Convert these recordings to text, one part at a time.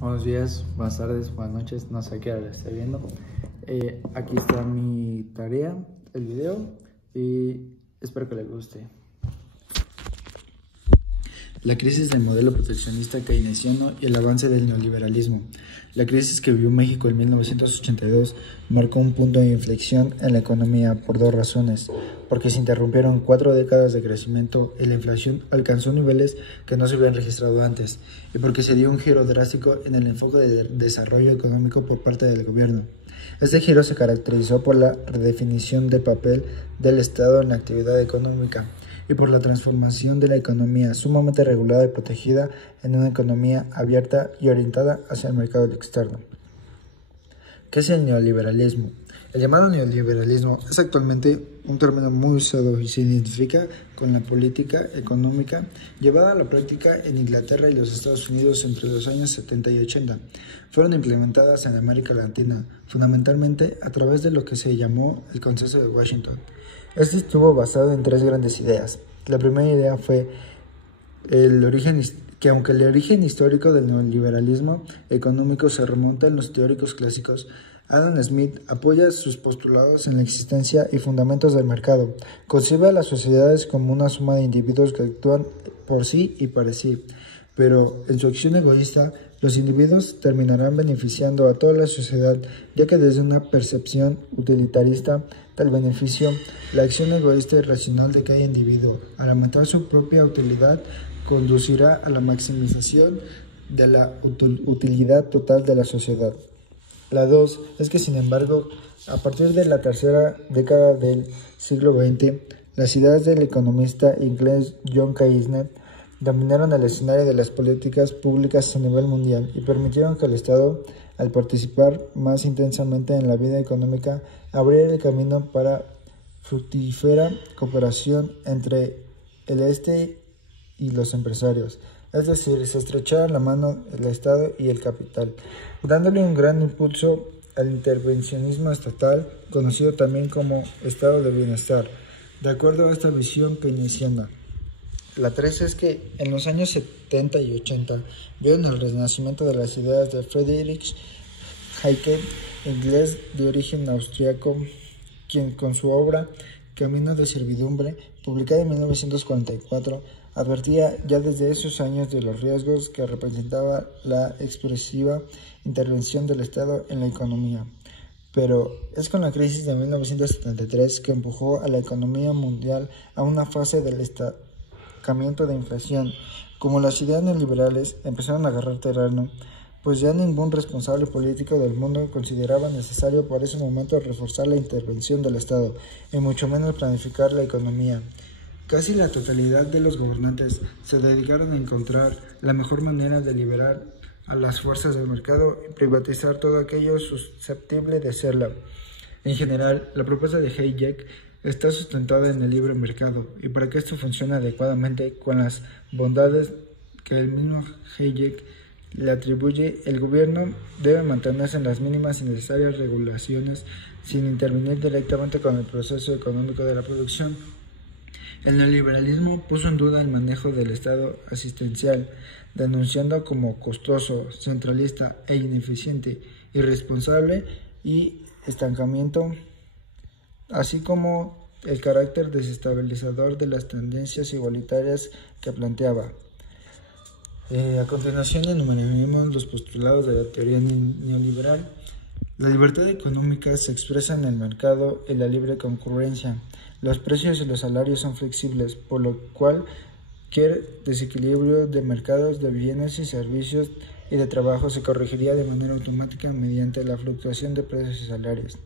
Buenos días, buenas tardes, buenas noches, no sé a qué hora esté viendo. Aquí está mi tarea, el video, y espero que les guste. La crisis del modelo proteccionista keynesiano y el avance del neoliberalismo. La crisis que vivió México en 1982 marcó un punto de inflexión en la economía por dos razones: porque se interrumpieron 4 décadas de crecimiento y la inflación alcanzó niveles que no se habían registrado antes, y porque se dio un giro drástico en el enfoque de desarrollo económico por parte del gobierno. Este giro se caracterizó por la redefinición del papel del Estado en la actividad económica y por la transformación de la economía sumamente regulada y protegida en una economía abierta y orientada hacia el mercado externo. ¿Qué es el neoliberalismo? El llamado neoliberalismo es actualmente un término muy usado y se identifica con la política económica llevada a la práctica en Inglaterra y los Estados Unidos entre los años 70 y 80. Fueron implementadas en América Latina, fundamentalmente a través de lo que se llamó el Consenso de Washington. Este estuvo basado en 3 grandes ideas. La primera idea fue que aunque el origen histórico del neoliberalismo económico se remonta en los teóricos clásicos, Adam Smith apoya sus postulados en la existencia y fundamentos del mercado. Concibe a las sociedades como una suma de individuos que actúan por sí y para sí, pero en su acción egoísta, los individuos terminarán beneficiando a toda la sociedad, ya que desde una percepción utilitarista del beneficio, la acción egoísta y racional de cada individuo, al aumentar su propia utilidad, conducirá a la maximización de la utilidad total de la sociedad. La 2 es que, sin embargo, a partir de la tercera década del siglo XX, las ideas del economista inglés John Keynes dominaron el escenario de las políticas públicas a nivel mundial y permitieron que el Estado, al participar más intensamente en la vida económica, abriera el camino para fructífera cooperación entre el Este y los empresarios. Es decir, se estrecharon la mano el Estado y el capital, dándole un gran impulso al intervencionismo estatal, conocido también como estado de bienestar, de acuerdo a esta visión keynesiana. La 3 es que en los años 70 y 80 vieron el renacimiento de las ideas de Friedrich Hayek, inglés de origen austriaco, quien con su obra Camino de servidumbre, publicada en 1944, advertía ya desde esos años de los riesgos que representaba la expresiva intervención del Estado en la economía. Pero es con la crisis de 1973 que empujó a la economía mundial a una fase del estancamiento de inflación. Como las ideas neoliberales empezaron a agarrar terreno, pues ya ningún responsable político del mundo consideraba necesario por ese momento reforzar la intervención del Estado, y mucho menos planificar la economía. Casi la totalidad de los gobernantes se dedicaron a encontrar la mejor manera de liberar a las fuerzas del mercado y privatizar todo aquello susceptible de hacerla. En general, la propuesta de Hayek está sustentada en el libre mercado, y para que esto funcione adecuadamente con las bondades que el mismo Hayek le atribuye, el gobierno debe mantenerse en las mínimas y necesarias regulaciones sin intervenir directamente con el proceso económico de la producción. El neoliberalismo puso en duda el manejo del Estado asistencial, denunciando como costoso, centralista e ineficiente, irresponsable y estancamiento, así como el carácter desestabilizador de las tendencias igualitarias que planteaba. A continuación enumeraremos los postulados de la teoría neoliberal. La libertad económica se expresa en el mercado y la libre concurrencia. Los precios y los salarios son flexibles, por lo cual cualquier desequilibrio de mercados de bienes y servicios y de trabajo se corregiría de manera automática mediante la fluctuación de precios y salarios.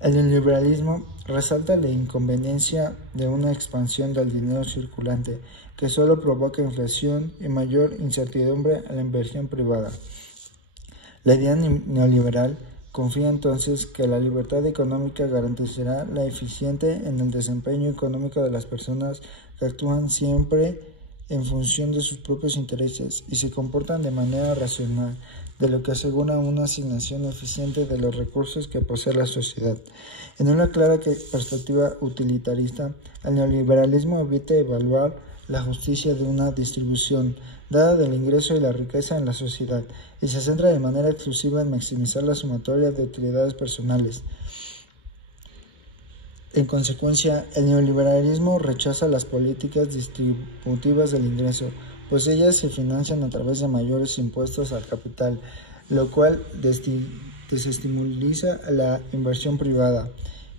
El neoliberalismo resalta la inconveniencia de una expansión del dinero circulante, que solo provoca inflación y mayor incertidumbre a la inversión privada. La idea neoliberal confía entonces que la libertad económica garantizará la eficiente en el desempeño económico de las personas que actúan siempre en función de sus propios intereses y se comportan de manera racional, de lo que asegura una asignación eficiente de los recursos que posee la sociedad. En una clara perspectiva utilitarista, el neoliberalismo evita evaluar la justicia de una distribución dada del ingreso y la riqueza en la sociedad, y se centra de manera exclusiva en maximizar la sumatoria de utilidades personales. En consecuencia, el neoliberalismo rechaza las políticas distributivas del ingreso, pues ellas se financian a través de mayores impuestos al capital, lo cual desestimula la inversión privada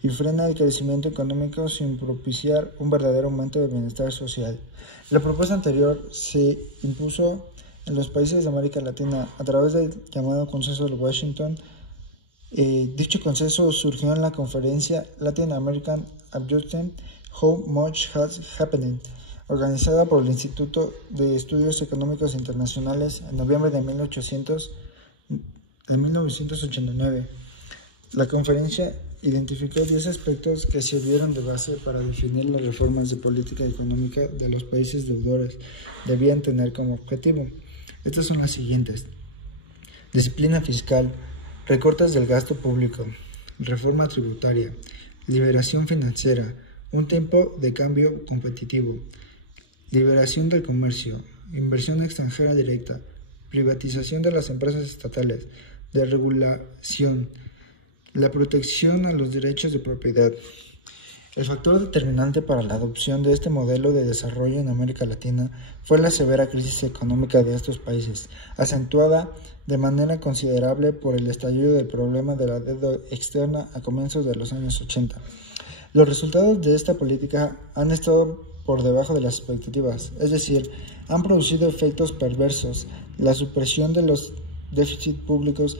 y frena el crecimiento económico sin propiciar un verdadero aumento del bienestar social. La propuesta anterior se impuso en los países de América Latina a través del llamado Consenso de Washington. Dicho consenso surgió en la conferencia Latin American Adjustment: How Much Has Happened, organizada por el Instituto de Estudios Económicos Internacionales en noviembre de 1989. La conferencia identificó 10 aspectos que sirvieron de base para definir las reformas de política económica de los países deudores debían tener como objetivo. Estas son las siguientes: disciplina fiscal, recortes del gasto público, reforma tributaria, liberación financiera, un tiempo de cambio competitivo, liberación del comercio, inversión extranjera directa, privatización de las empresas estatales, desregulación, la protección a los derechos de propiedad. El factor determinante para la adopción de este modelo de desarrollo en América Latina fue la severa crisis económica de estos países, acentuada de manera considerable por el estallido del problema de la deuda externa a comienzos de los años 80. Los resultados de esta política han estado por debajo de las expectativas, es decir, han producido efectos perversos. La supresión de los déficits públicos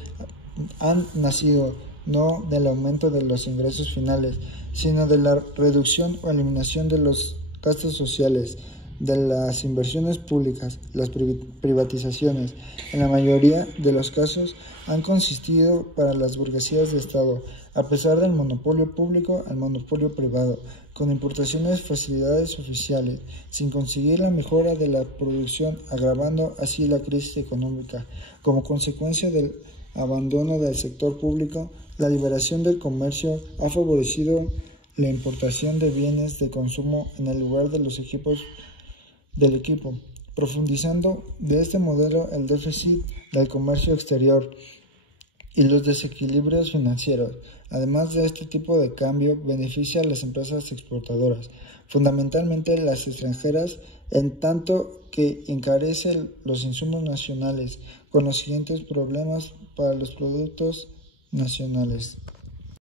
han nacido no del aumento de los ingresos finales, sino de la reducción o eliminación de los gastos sociales, de las inversiones públicas. Las privatizaciones, en la mayoría de los casos, han consistido para las burguesías de Estado, a pesar del monopolio público al monopolio privado, con importaciones facilidades oficiales, sin conseguir la mejora de la producción, agravando así la crisis económica. Como consecuencia del abandono del sector público, la liberación del comercio ha favorecido la importación de bienes de consumo en el lugar de los equipos profundizando de este modelo el déficit del comercio exterior y los desequilibrios financieros. Además de este tipo de cambio, beneficia a las empresas exportadoras, fundamentalmente las extranjeras, en tanto que encarece los insumos nacionales, con los siguientes problemas para los productos nacionales.